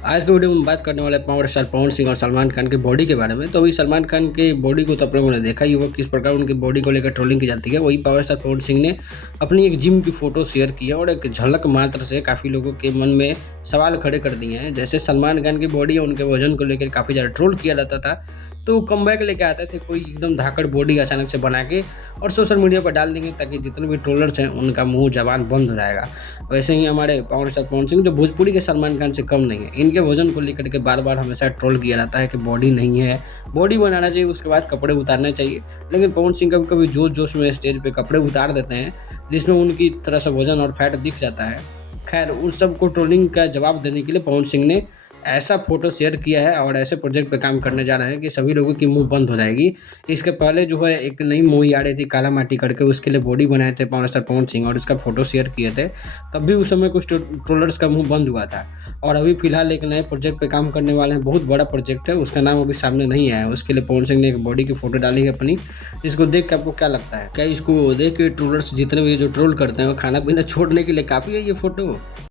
आज के वीडियो में बात करने वाले पावर स्टार पवन सिंह और सलमान खान के बॉडी के बारे में। तो वही सलमान खान के बॉडी को तो आप लोगों ने देखा ही होगा किस प्रकार उनकी बॉडी को लेकर ट्रोलिंग की जाती है। वही पावर स्टार पवन सिंह ने अपनी एक जिम की फोटो शेयर की है और एक झलक मात्र से काफ़ी लोगों के मन में सवाल खड़े कर दिए हैं। जैसे सलमान खान की बॉडी है, उनके वजन को लेकर काफ़ी ज़्यादा ट्रोल किया जाता था, तो कमबैक लेके आते थे कोई एकदम धाकड़ बॉडी अचानक से बना के और सोशल मीडिया पर डाल देंगे ताकि जितने भी ट्रोलर्स हैं उनका मुंह जबान बंद हो जाएगा। वैसे ही हमारे पावर स्टार पवन सिंह जो भोजपुरी के सलमान खान से कम नहीं है, इनके वजन को लेकर के बार बार हमेशा ट्रोल किया जाता है कि बॉडी नहीं है, बॉडी बनाना चाहिए, उसके बाद कपड़े उतारने चाहिए। लेकिन पवन सिंह कभी कभी जोश जोश में स्टेज पे कपड़े उतार देते हैं जिसमें उनकी तरह से वजन और फैट दिख जाता है। खैर, उस सब को ट्रोलिंग का जवाब देने के लिए पवन सिंह ने ऐसा फोटो शेयर किया है और ऐसे प्रोजेक्ट पे काम करने जा रहे हैं कि सभी लोगों की मुंह बंद हो जाएगी। इसके पहले जो है एक नई मूवी आ रही थी काला माटी करके, उसके लिए बॉडी बनाए थे पावर स्टार पवन सिंह और इसका फोटो शेयर किए थे। तब भी उस समय कुछ ट्रोलर्स का मुंह बंद हुआ था। और अभी फिलहाल एक नए प्रोजेक्ट पे काम करने वाले हैं, बहुत बड़ा प्रोजेक्ट है, उसका नाम अभी सामने नहीं आया है। उसके लिए पवन सिंह ने एक बॉडी की फोटो डाली है अपनी। इसको देख के आपको क्या लगता है? क्या इसको देख के ट्रोलर्स जितने भी जो ट्रोल करते हैं वो खाना पीना छोड़ने के लिए काफ़ी है ये फोटो?